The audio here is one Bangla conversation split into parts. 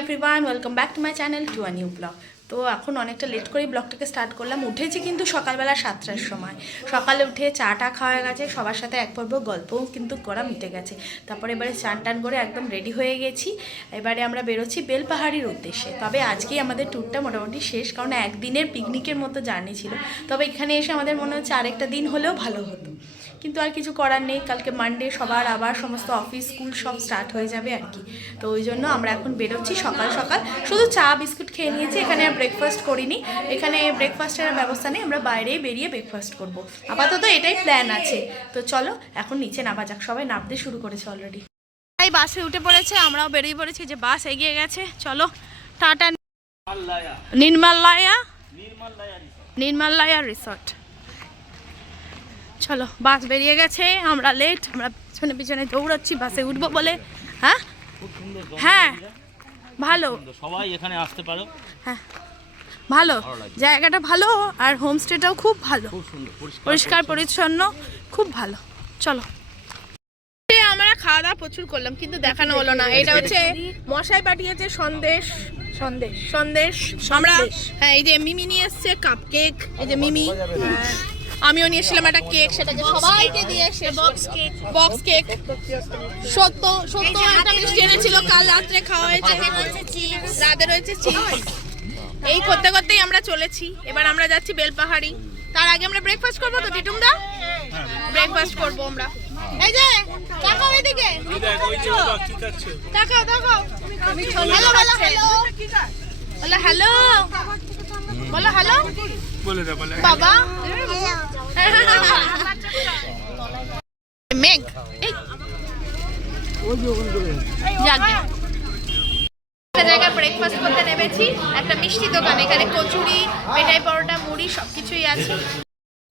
Everyone, welcome back to my channel to a new blog. তো এখন অনেকটা লেট করেই ব্লগটাকে স্টার্ট করলাম। উঠেছি কিন্তু সকালবেলা 7টার সময়। সকালে উঠে চাটা খাওয়া গেছে, সবার সাথে এক পর্ব গল্পও কিন্তু করা মিটে গেছে। তারপরে এবারে চান টান করে একদম রেডি হয়ে গেছি। এবারে আমরা বেরোচ্ছি বেলপাহাড়ির উদ্দেশ্যে। তবে আজকেই আমাদের ট্যুরটা মোটামুটি শেষ, কারণ একদিনের পিকনিকের মতো জার্নি ছিল। তবে এখানে এসে আমাদের মনে হচ্ছে আরেকটা দিন হলেও ভালো হতো, কিন্তু আর কিছু করার নেই। কালকে মানডে, সবার আবার সমস্ত অফিস স্কুল সব স্টার্ট হয়ে যাবে আর কি। তো ওই জন্য আমরা এখন বেরোচ্ছি সকাল সকাল। শুধু চা বিস্কুট খেয়ে নিয়েছি, এখানে আর ব্রেকফাস্ট করিনি। এখানে ব্রেকফাস্টের ব্যবস্থা নেই, আমরা বাইরেই বেরিয়ে ব্রেকফাস্ট করব। আপাতত এটাই প্ল্যান আছে। তো চলো এখন নিচে নামা যাক। সবাই নামতে শুরু করেছে অলরেডি। তাই বাসে উঠে পড়েছে, আমরাও বেরিয়ে পড়েছি। যে বাস এগিয়ে গেছে, চলো টাটা। নির্মালয়া রিসর্ট। চলো, বাস বেরিয়ে গেছে, আমরা লেট। আমরা পিছনে পিছনে দৌড়াচ্ছি বাসে উঠবো বলে। হ্যাঁ হ্যাঁ, ভালো, সবাই এখানে আসতে পারো। হ্যাঁ ভালো, জায়গাটা ভালো, আর হোমস্টেটাও খুব ভালো, পরিষ্কার পরিচ্ছন্ন, খুব ভালো। চলো, আমরা খাওয়া দাওয়া প্রচুর করলাম, কিন্তু দেখানো হলো না। এটা হচ্ছে মশাই পাঠিয়েছে সন্দেশ। সন্দেশ আমরা, হ্যাঁ, এই যে মিমি নিয়ে এসছে কাপ কেক। এই যে মিমি, আমিও নিয়েছিলাম একটা কেক, সেটাকে সবাইকে দিয়ে বক্স কেক। সত্য একটা মিষ্টি এনেছিল, কাল রাত্রে খাওয়া হয়েছে। রাতে রয়েছে চিজ। এই করতে করতেই আমরা চলেছি। এবার আমরা যাচ্ছি বেলপাহাড়ি। তার আগে আমরা ব্রেকফাস্ট করবো তো টিটুমদা? ব্রেকফাস্ট করবো আমরা। এই যে দেখাও এদিকে, দেখাও হ্যালো বলো, হ্যালো বলো, হ্যালো বাবা। মেঘ একটা জায়গায় ব্রেকফাস্ট করতে নেমেছি, একটা মিষ্টি দোকান। এখানে কচুরি, পেটাই পরোটা, মুড়ি সবকিছুই আছে।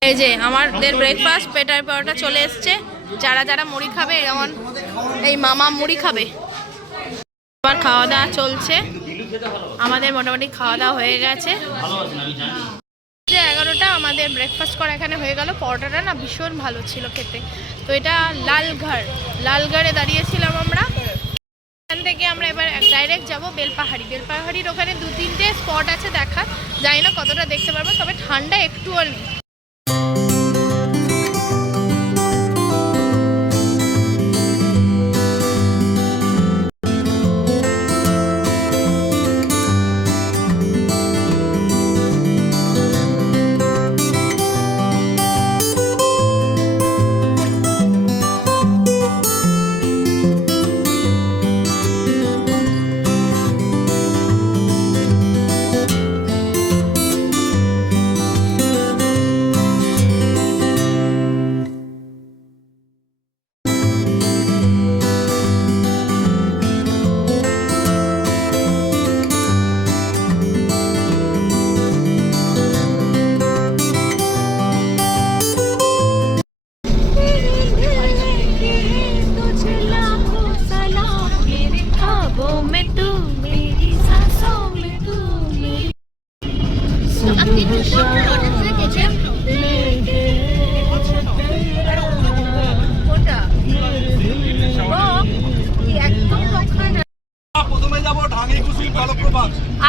এই যে আমাদের ব্রেকফাস্ট, পেটাই পরোটা চলে এসছে। যারা যারা মুড়ি খাবে, যেমন এই মামা মুড়ি খাবে। আবার খাওয়া দাওয়া চলছে, আমাদের মোটামুটি খাওয়া দাওয়া হয়ে গেছে। 11টা আমাদের ব্রেকফাস্ট করা এখানে হয়ে গেল। পরোটাটা না ভীষণ ভালো ছিল খেতে। তো এটা লালগড়ে দাঁড়িয়েছিলাম আমরা। এখান থেকে আমরা এবার ডাইরেক্ট যাব বেলপাহাড়ি। বেলপাহাড়ির ওখানে 2-3টে স্পট আছে দেখার, জানি না কতটা দেখতে পারবো, তবে ঠান্ডা একটুও নেই।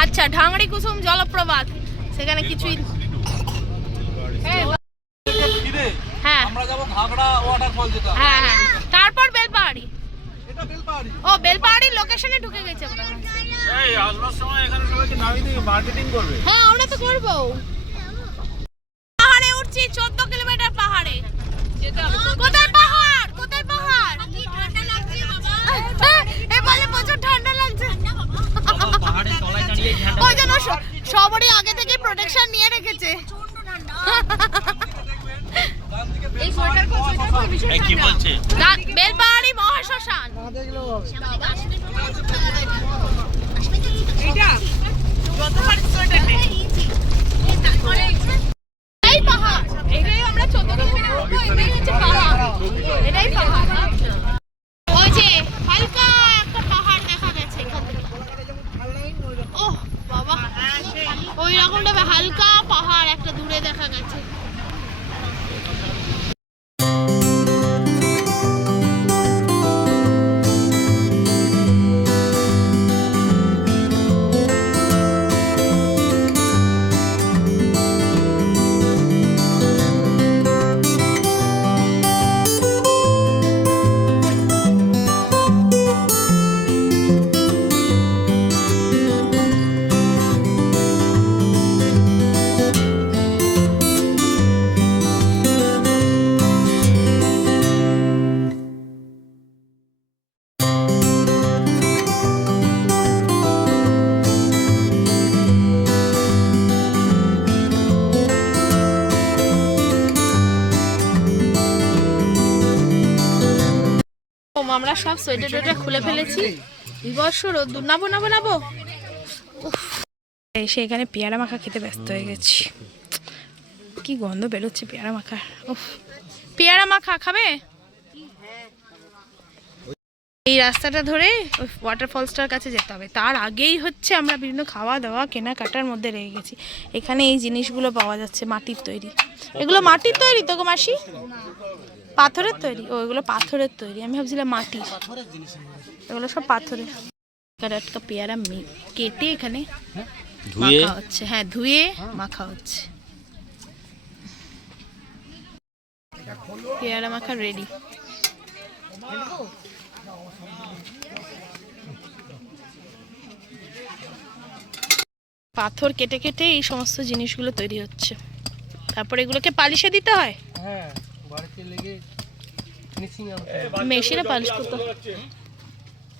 আচ্ছা, ঢাংড়ি কুসুম জলপ্রপাত, সেখানে কিছুই। হ্যাঁ আমরা যাব ঘাগড়া ওয়াটারফল যেটা। হ্যাঁ হ্যাঁ, তারপর বেলপাহাড়ি। এটা বেলপাহাড়ি। ও, বেলপাহাড়ির লোকেশনে ঢুকে গেছে আমরা। এই আসবার সময় এখানে সবাইকে নামিয়ে দিয়ে মার্কেটিং করবে। হ্যাঁ, আমরা তো করব। পাহাড়ে উঠছি, 14 কিলোমিটার পাহাড়ে। কোথায় পাহাড়? কোথায় পাহাড়? কি ঠান্ডা লাগছে বাবা। এই বলে প্রচুর ঠান্ডা লাগছে। পাহাড়ের তলায় দাঁড়িয়ে ঠান্ডা। ওই জন্য সবারই আগে থেকে প্রোটেকশন নিয়ে রেখেছে। এই সোয়েটার ভীষণ ঠান্ডা। কি বলছে? বেলপাহাড়ি মহাশ্মশান। এইটা যতবার সোয়েটার নেই। এই পাহাড়, এটাই আমরা 14 কিলোমিটার উপরে, এটাই হচ্ছে পাহাড়। এটাই পাহাড়। ওই যে হালকা একটা পাহাড় দেখা গেছে এখান থেকে। ওহ বাবা, ওই রকমটা হালকা পাহাড় একটা দূরে দেখা গেছে। আমরা সব সোয়েটার টোয়েটার খুলে ফেলেছি। বিবর্ষ রোদ্দুর, নাবো নাবো নাবো। এসে এখানে পেয়ারা মাখা খেতে ব্যস্ত হয়ে গেছি। কি গন্ধ বেরোচ্ছে পেয়ারা মাখা। উফ, পেয়ারা মাখা খাবে? এই রাস্তাটা ধরে ওই ওয়াটারফলসটার কাছে যেতে হবে। তার আগেই হচ্ছে আমরা বিভিন্ন খাওয়া দাওয়া কেনাকাটার মধ্যে রয়ে গেছি। এখানে এই জিনিসগুলো পাওয়া যাচ্ছে, মাটির তৈরি। এগুলো মাটির তৈরি তো গো মাসি? পাথরের তৈরি? ও, এগুলো পাথরের তৈরি, আমি ভাবছিলাম মাটি। এগুলো সব পাথরের। একটা পেয়ারা কেটে এখানে মাখা হচ্ছে। হ্যাঁ, ধুয়ে মাখা হচ্ছে। পেয়ারা মাখা রেডি। পাথর কেটে কেটে এই সমস্ত জিনিসগুলো তৈরি হচ্ছে। তারপর এগুলোকে পালিশে দিতে হয়। হ্যাঁ, বাড়িতে লেগে ফিনিশিং মেশিনে পালিশ করতে হয়।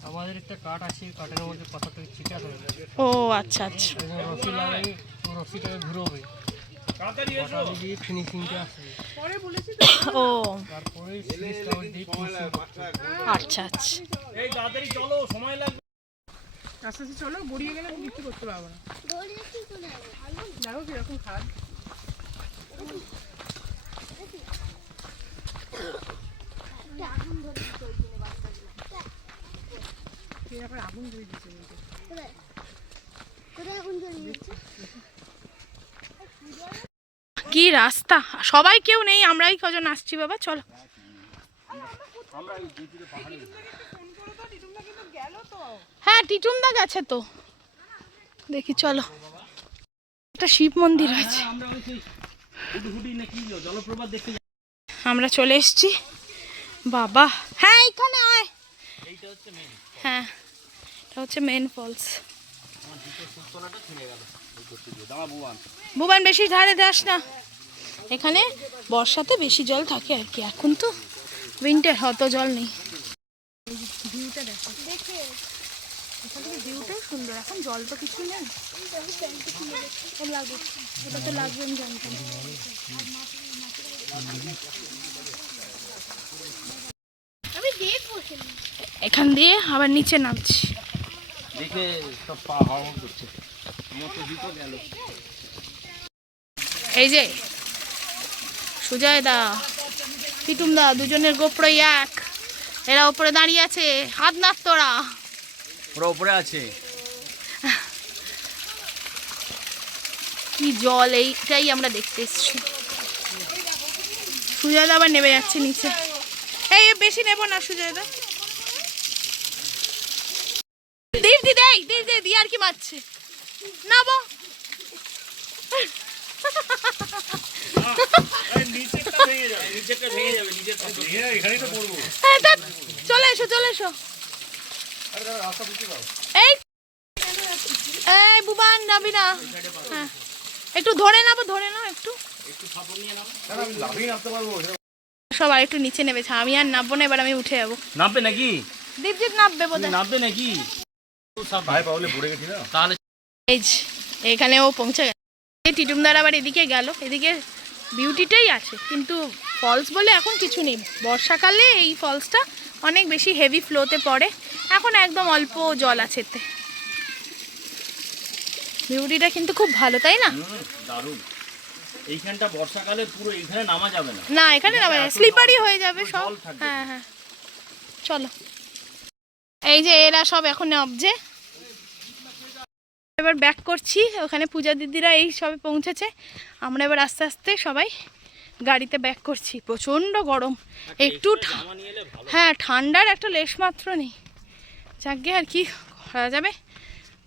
আমাদের একটা কাঠ আছে, কাঠের মধ্যে পাথরটাকে ছিটা করে। ও আচ্ছা আচ্ছা। রশি লাগাই, রশিটাকে ঘুরোবে, দিয়ে ফিনিশিংটা আসবে। ও তারপরে সিরিজটা দিয়ে ফিনিশিং করতে হবে। আচ্ছা আচ্ছা। এই তাড়াতাড়ি চলো, সময় লাগবে। আস্তে আস্তে চলো, গড়িয়ে গেলে বিক্রি করতে পারবো না। দেখো কিরকম খারাপ। কি রাস্তা, সবাই কেউ নেই, আমরাই কজন আসছি বাবা। চলো। হ্যাঁ, টিটুমদা গেছে তো, দেখি চলো। একটা শিব মন্দির আছে। আমরা চলে এসছি বাবা। হ্যাঁ, এখানে আয়। হ্যাঁ, এটা হচ্ছে মেন ফলস। ভুবন বেশি ধারে যাস না, এখানে বর্ষাতে বেশি জল থাকে আর কি। এখন তো উইন্টার, অত জল নেই। ভিউটা দেখো, এখান থেকে ভিউটাও সুন্দর। এখন জল তো কিছু নেই, লাগবে, ওটা তো লাগবে, আমি জানতাম। এখান দিয়ে আবার নিচে নামছি। দেখে সব পা হরমোন করছে। মতো দিতে গেল। এই যে সুজয় দা, টিটুম দা, দুজনের গোপ্রো এক। এরা উপরে দাঁড়িয়ে আছে, হাত নাচ তোরা। ওরা উপরে আছে। কি জল, এইটাই আমরা দেখতে এসছি। সুজয় দা আবার নেমে যাচ্ছে নিচে। এই বেশি নেবো না সুজয় দা। দিদি দেই দিদি দি আর কি মারছে, নাবো। চলে এসো চলে এসো। এই এই বুবান নাবি না। হ্যাঁ, একটু ধরে নাও, ধরে নাও একটু। সবাই একটু নিচে নেমেছে, আমি আর নামবো না। এবার আমি উঠে যাবো। নামবে নাকি? দীপজিৎ নামবে বোধহয়। নামবে নাকি? সব ভাই পাবলে পড়ে গেছিল তাহলে। এই এখানে ও পৌঁছে গেছে। টিটুমদার আবার এদিকে গেল। এদিকে বিউটিটাই আছে, কিন্তু ফলস বলে এখন কিছু নেই। বর্ষাকালে এই ফলসটা অনেক বেশি হেভি ফ্লোতে পড়ে, এখন একদম অল্প জল আছে এতে। বিউটিটা কিন্তু খুব ভালো, তাই না? দারুণ। এইখানটা বর্ষাকালে পুরো এখানে নামা যাবে না। না, এখানে নামা যাবে, স্লিপারি হয়ে যাবে সব। হ্যাঁ হ্যাঁ, চলো। এই যে এরা সব এখন নামছে। এবার ব্যাক করছি। ওখানে পূজা দিদিরা এই সবে পৌঁছেছে। আমরা এবার আস্তে আস্তে সবাই গাড়িতে ব্যাক করছি। প্রচণ্ড গরম, একটু হ্যাঁ ঠান্ডার একটা লেশ মাত্র নেই। যাকে আর কি করা যাবে,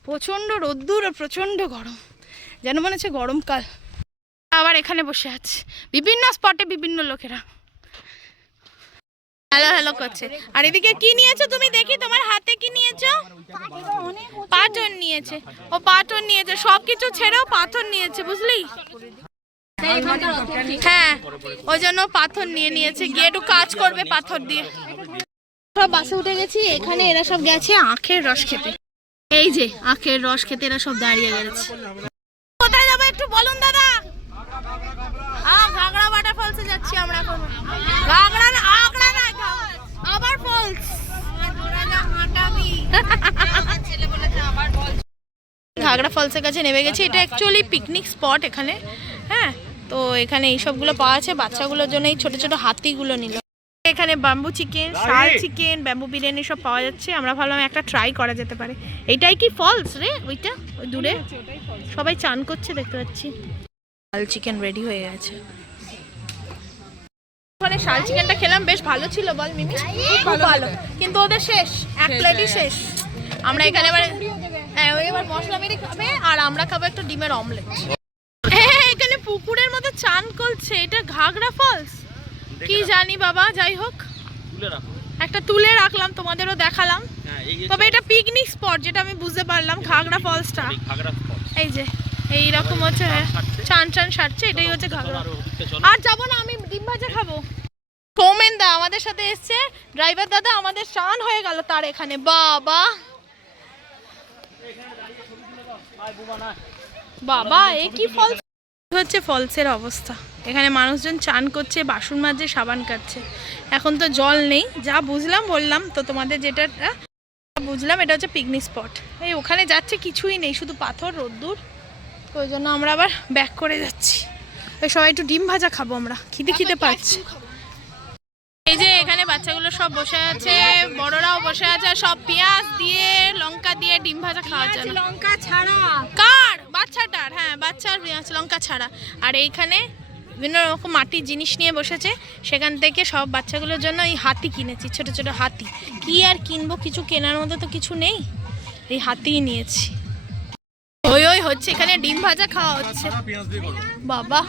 প্রচণ্ড রোদ্দুর আর প্রচণ্ড গরম, যেন মনে হচ্ছে গরমকাল। আবার এখানে বসে আছে বিভিন্ন স্পটে বিভিন্ন লোকেরা হ্যালো হ্যালো করছে। আর এদিকে কি নিয়েছো তুমি, দেখি তোমার হাতে কি নিয়েছো? পাথর নিয়েছে, ও পাথর নিয়েছে। সবকিছু ছেড়েও পাথর নিয়েছে, বুঝলি? হ্যাঁ, ওই জন্য পাথর নিয়েছে, গিয়ে একটু কাজ করবে পাথর দিয়ে। সব বাসে উঠে গেছি। এখানে এরা সব গেছে আখের রস খেতে। এই যে আখের রস খেতে এরা সব দাঁড়িয়ে গেছে। কোথায় যাবো একটু বলুন দাদা? ঘাগড়া ওয়াটার ফলসে যাচ্ছি আমরা এখন। ঘাগড়া না, আবার ফলস। ঘাগড়া ফলসের কাছে নেমে গেছি। এটা অ্যাকচুয়ালি পিকনিক স্পট এখানে। হ্যাঁ, তো এখানে এইসবগুলো পাওয়া আছে। বাচ্চাগুলোর জন্য এই ছোট ছোট হাতিগুলো নিল। এখানে ব্যাম্বু চিকেন, শাল চিকেন, ব্যাম্বু বিরিয়ানি সব পাওয়া যাচ্ছে। আমরা ভাবলাম একটা ট্রাই করা যেতে পারে। এইটাই কি ফলস রে? ওইটা ওই দূরে সবাই চান করছে দেখতে পাচ্ছি। শাল চিকেন রেডি হয়ে গেছে। ওখানে শাল চিকেনটা খেলাম, বেশ ভালো ছিল বল মিমি? খুব ভালো, কিন্তু ওদের শেষ, এক প্লেটই শেষ। আমরা এখানে এবার হ্যাঁ ওই এবার মশলা মেরে খাবে আর আমরা খাবো একটা ডিমের অমলেট। এখানে পুকুরের মতো চান করছে। এটা ঘাগড়া ফলস কি জানি বাবা, যাই হোক একটা তুলে রাখলাম, তোমাদেরও দেখালাম। তবে এটা পিকনিক স্পট যেটা আমি বুঝতে পারলাম। ঘাগড়া ফলসটা এই যে এইরকম হচ্ছে, চান চান সারছে, এটাই হচ্ছে ঘাগড়া। আর যাবো না, আমি ডিম ভাজা খাবো। সৌমেন দা আমাদের সাথে এসছে, ড্রাইভার দাদা, আমাদের চান হয়ে গেল তার এখানে। বাবা বাবা এ কি ফলস হচ্ছে, ফলসের অবস্থা। এখানে মানুষজন চান করছে, বাসন মাজছে, সাবান কাটছে। এখন তো জল নেই, যা বুঝলাম বললাম তো তোমাদের। যেটা বুঝলাম এটা হচ্ছে পিকনিক স্পট। এই ওখানে যাচ্ছে কিছুই নেই, শুধু পাথর, রোদ্দুর। ওই জন্য আমরা আবার ব্যাক করে যাচ্ছি। ওই সবাই একটু ডিম ভাজা খাবো, আমরা খিদে পাচ্ছি। এই যে এখানে বাচ্চাগুলো সব বসে আছে, বড়রাও বসে আছে, সব পেঁয়াজ দিয়ে লঙ্কা দিয়ে ডিম ভাজা খাওয়ার জন্য। লঙ্কা ছাড়া কার? বাচ্চাটার। হ্যাঁ, বাচ্চার পেঁয়াজ লঙ্কা ছাড়া। আর এইখানে বিভিন্ন রকম মাটির জিনিস নিয়ে বসেছে। সেখান থেকে সব বাচ্চাগুলোর জন্য এই হাতি কিনেছি, ছোট ছোট হাতি। কি আর কিনবো, কিছু কেনার মতো তো কিছু নেই, এই হাতিই নিয়েছি। ওই ওই হচ্ছে এখানে ডিম ভাজা খাওয়া হচ্ছে। বাবা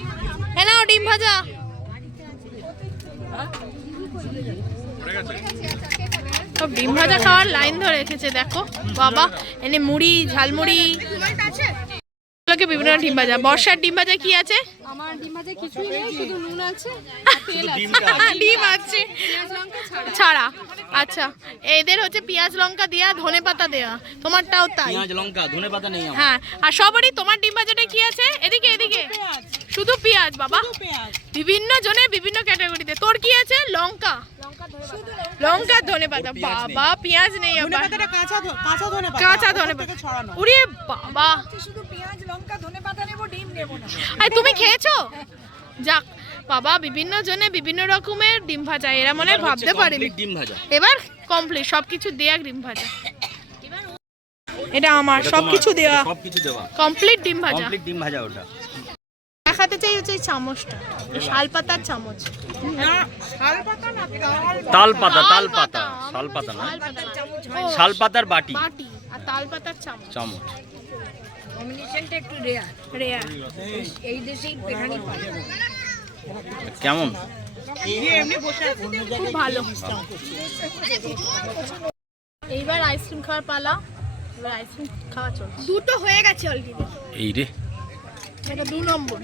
এ নাও ডিম ভাজা। সব ডিম ভাজা খাওয়ার লাইন ধরে রেখেছে দেখো। বাবা এনে মুড়ি, ঝালমুড়ি, বিভিন্ন ডিম ভাজা। বর্ষার ডিম ভাজা কি আছে? আমার ডিম ভাজা কিছুই নেই, শুধু নুন আছে, ডিম আছে ছাড়া। আচ্ছা, এদের হচ্ছে পেঁয়াজ লঙ্কা দেয়া, ধনে পাতা দেয়া। তোমারটাও তাই? পেঁয়াজ লঙ্কা ধনে পাতা নেই। হ্যাঁ, আর সবারই তোমার ডিম ভাজাটা কি আছে? এদিকে এদিকে শুধু পেঁয়াজ। বাবা বিভিন্ন জনের বিভিন্ন ক্যাটাগরিতে। তোর কি আছে? লঙ্কা, লঙ্কা, ধনে পাতা। বাবা পেঁয়াজ নেই, কাঁচা ধনে পাতা। উড়ে বাবা, শুধু পেঁয়াজ লঙ্কা ধনে পাতা নেব, ডিম নেব না। আরে তুমি খেয়েছো? যাক বাবা, বিভিন্ন জনে বিভিন্ন রকমের ডিম ভাজা। এরা মনে ভাবতে পারেনি ডিম ভাজা এবার কমপ্লিট সবকিছু দেয়া ডিম ভাজা। এটা আমার সবকিছু দেওয়া, কমপ্লিট ডিম ভাজা। ডিম ভাজা ওটা দেখাতে চাই হচ্ছে এই চামচটা, শাল পাতার চামচ। তাল পাতা, তাল পাতা, শাল পাতা না, শাল পাতার বাটি, বাটি আর তাল পাতার চামচ। চামচ কম্বিনেশনটা একটু রেয়ার, এই দেশেই এখানেই পাওয়া যায়। কেমন? খুব ভালো। এইবার আইসক্রিম খাওয়ার পালা। এবার আইসক্রিম খাওয়া চলছে। দুটো হয়ে গেছে অলরেডি। এই রে, এটা 2 নম্বর।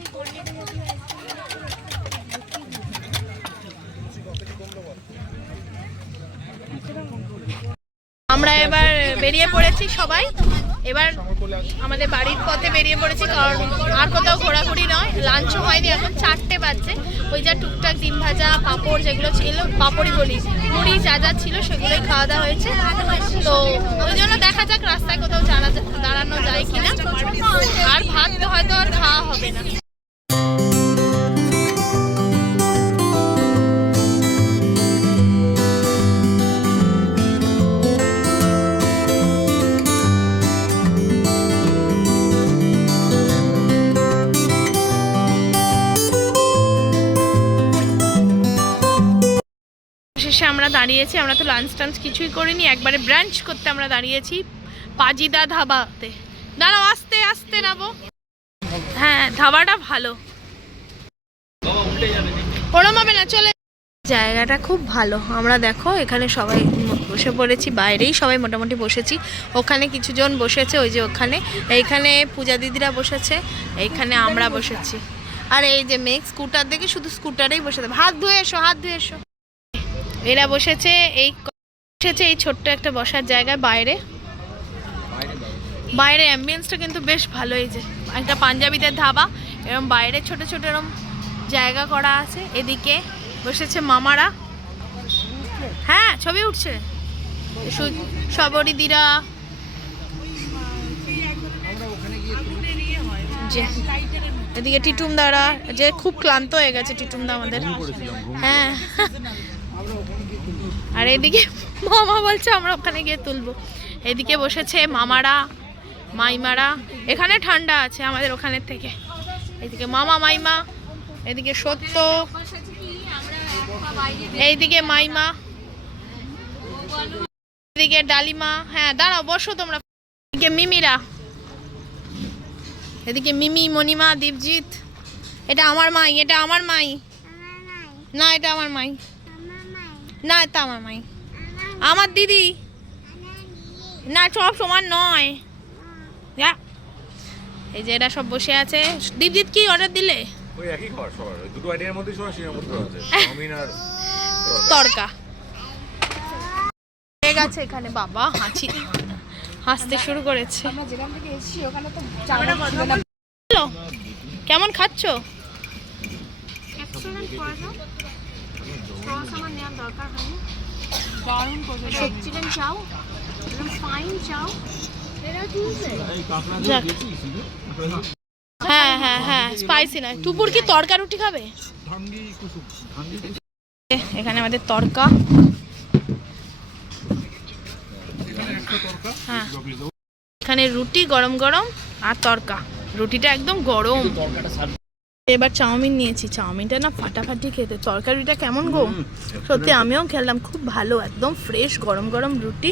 আমরা এবার বেরিয়ে পড়েছি সবাই। এবার আমাদের বাড়ির পথে বেরিয়ে পড়েছি, কারণ আর কোথাও ঘোরাঘুরি নয়। লাঞ্চও হয়নি, এখন 4টে বাজছে। ওই যা টুকটাক ডিম ভাজা, পাঁপড় যেগুলো ছিল, পাঁপড়ই বলি, মুড়ি যা যা ছিল সেগুলোই খাওয়া দাওয়া হয়েছে। তো ওই জন্য দেখা যাক রাস্তায় কোথাও দাঁড়ানো যায় কিনা। আর ভাত তো হয়তো আর খাওয়া হবে না। শেষে আমরা দাঁড়িয়েছি, আমরা তো লাঞ্চ টাঞ্চ কিছুই করিনি, একবারে ব্রাঞ্চ করতে আমরা দাঁড়িয়েছি পাজিদা ধাবাতে। দাঁড়াও, আস্তে আস্তে নামো। হ্যাঁ, ধাবাটা ভালো, ওরম হবে না, চলে। জায়গাটা খুব ভালো। আমরা দেখো এখানে সবাই বসে পড়েছি, বাইরেই সবাই মোটামুটি বসেছি। ওখানে কিছু জন বসেছে, ওই যে ওখানে। এইখানে পূজা দিদিরা বসেছে, এইখানে আমরা বসেছি। আর এই যে মেঘ স্কুটার দেখে শুধু স্কুটারেই বসে থাকবে। হাত ধুয়ে এসো, হাত ধুয়ে এসো। এরা বসেছে এই ছোট্ট একটা বসার জায়গায় বাইরে। বাইরে অ্যাম্বিয়েন্সটা কিন্তু বেশ ভালো। এই যে একটা পাঞ্জাবিদের ধাবা, এরকম বাইরে ছোট ছোট এরকম জায়গা করা আছে। এদিকে বসেছে মামারা। হ্যাঁ, ছবি উঠছে। সবরিদিরা যে এদিকে টিটুম দাঁড়া যে খুব ক্লান্ত হয়ে গেছে টিটুম দা আমাদের। হ্যাঁ আর এদিকে মামা বলছে আমরা ওখানে গিয়ে তুলবো। এদিকে বসেছে মামারা মাইমারা, এখানে ঠান্ডা আছে আমাদের ওখানের থেকে। এদিকে মামা মাইমা, এদিকে সত্য, এইদিকে মাইমা, এদিকে ডালিমা। হ্যাঁ দাঁড়াও বসো তোমরা। এদিকে মিমিরা, এদিকে মিমি মণিমা দীপজিৎ। এটা আমার মাই, এটা আমার মাই না, এটা আমার মাই না, এটা আমার মাই, আমার দিদি না, সব সমান নয়। এই যে এরা সব বসে আছে। দীপজিৎ কি অর্ডার দিলে? ওই একই খাবার সবার, ওই দুটো আইটেমের মধ্যে সবার সীমাবদ্ধ আছে, চাউমিন আর তড়কা হয়ে গেছে এখানে। বাবা হাসতে শুরু করেছে। আমরা যেখান থেকে এসেছি ওখানে তো চাউমিন ছিল না। হ্যালো, কেমন খাচ্ছো? দারুণ করে চিকেন চাও, ফাইন চাও। যাক। হ্যাঁ হ্যাঁ হ্যাঁ স্পাইসি নয়। টুপুর কি তড়কা রুটি খাবে? এখানে আমাদের তড়কা। হ্যাঁ এখানে রুটি গরম গরম আর তড়কা। রুটিটা একদম গরম। এবার চাউমিন নিয়েছি, চাউমিনটা না ফাটাফাটি খেতে। তরকারিটা কেমন গো? সত্যি আমিও খেলাম, খুব ভালো, একদম ফ্রেশ গরম গরম রুটি,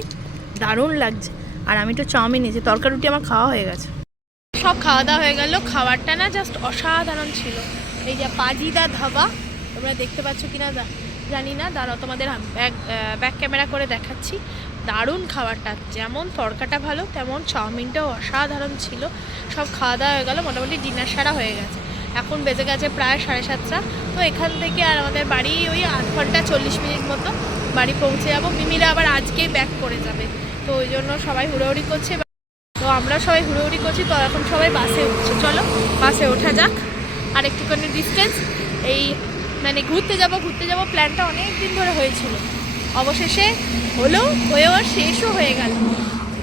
দারুণ লাগছে। আর আমি তো চাউমিন নিয়েছি, তরকারি রুটি আমার খাওয়া হয়ে গেছে। সব খাওয়া দাওয়া হয়ে গেল। খাবারটা না জাস্ট অসাধারণ ছিল। এই যে পাজিদা ধাবা, তোমরা দেখতে পাচ্ছ কিনা জানি না, দাঁড়াও তোমাদের ব্যাক ক্যামেরা করে দেখাচ্ছি। দারুণ খাবারটা, যেমন তরকাটা ভালো তেমন চাউমিনটাও অসাধারণ ছিল। সব খাওয়া দাওয়া হয়ে গেল, মোটামুটি ডিনার সারা হয়ে গেছে। এখন বেজে গেছে প্রায় 7:30। তো এখান থেকে আর আমাদের বাড়ি ওই 8 ঘন্টা 40 মিনিট মতো বাড়ি পৌঁছে যাবো। মিমিরা আবার আজকেই ব্যাক করে যাবে, তো ওই জন্য সবাই হুড়োহুড়ি করছে। তো আমরা সবাই হুড়োহুড়ি করছি। তো এখন সবাই বাসে উঠছে, চলো বাসে ওঠা যাক। আর একটুখানি ডিস্টেন্স এই মানে ঘুরতে যাবো প্ল্যানটা অনেক দিন ধরে হয়েছিল, অবশেষে হলো, হয়েও শেষও হয়ে গেল।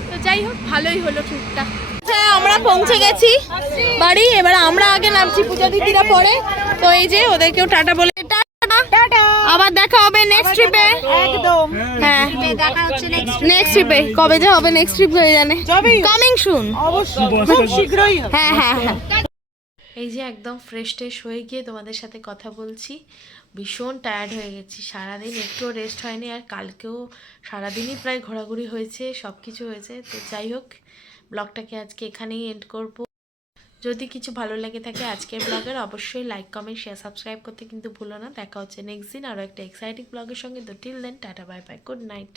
তো যাই হোক ভালোই হলো ট্যুরটা। হ্যাঁ আমরা পৌঁছে গেছি বাড়ি। এবার আমরা আগে নামছি, পূজা দিদিরা পরে। তো এই যে ওদেরকেও টাটা বলে আবার দেখা হবে নেক্সট ট্রিপে। একদম হ্যাঁ দেখা হচ্ছে নেক্সট ট্রিপে। কবে যে হবে নেক্সট ট্রিপ হয়ে জানে, কামিং সুন। অবশ্যই খুব শীঘ্রই হবে। হ্যাঁ হ্যাঁ হ্যাঁ। এই যে একদম ফ্রেশ ট্রেশ হয়ে গিয়ে তোমাদের সাথে কথা বলছি। ভীষণ টায়ার্ড হয়ে গেছি, সারাদিন একটুও রেস্ট হয়নি। আর কালকেও সারাদিনই প্রায় ঘোরাঘুরি হয়েছে, সব কিছু হয়েছে। তো যাই হোক ব্লগটাকে আজকে এখানেই এন্ড করব। যদি কিছু ভালো লেগে থাকে আজকের ব্লগের, অবশ্যই লাইক কমেন্ট শেয়ার সাবস্ক্রাইব করতে কিন্তু ভুলো না। দেখা হচ্ছে নেক্সট দিন আরও একটা এক্সাইটিং ব্লগের সঙ্গে। তো till then tata bye bye, good night.